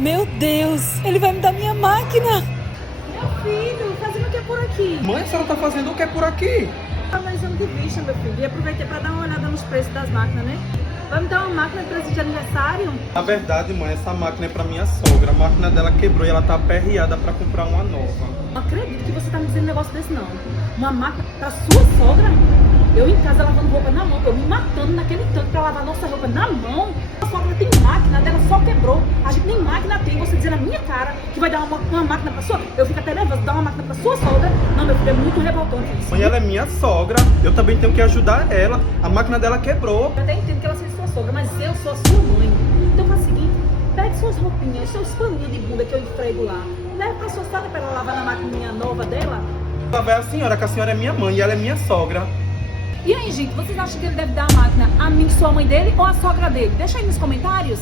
Meu Deus, ele vai me dar minha máquina. Meu filho, fazendo o que por aqui? Mãe, a senhora tá fazendo o que por aqui? Analisando de vista, meu filho. E aproveitei para dar uma olhada nos preços das máquinas, né? Vai me dar uma máquina de presente de aniversário? Na verdade, mãe, essa máquina é pra minha sogra. A máquina dela quebrou e ela tá aperreada pra comprar uma nova. Não acredito que você tá me dizendo um negócio desse, não. Uma máquina pra sua sogra? Eu em casa lavando roupa na mão, eu me matando naquele tanto pra lavar nossa roupa na mão. A sogra tem máquina, a dela só quebrou. A gente nem máquina tem, você dizendo na minha cara que vai dar uma máquina pra sua. Eu fico até nervosa, dar uma máquina pra sua sogra. Não, meu filho, é muito revoltante isso. Mãe, ela é minha sogra. Eu também tenho que ajudar ela. A máquina dela quebrou. Eu até entendo que ela seja sua sogra, mas eu sou sua mãe. Então faz o seguinte, pegue suas roupinhas, seus paninhos de bunda que eu esfrego lá. Leva pra sua sogra pra ela lavar na maquininha nova dela. Ela vai a senhora, que a senhora é minha mãe e ela é minha sogra. E aí, gente, vocês acham que ele deve dar a máquina a mim, que sou a mãe dele, ou a sogra dele? Deixa aí nos comentários.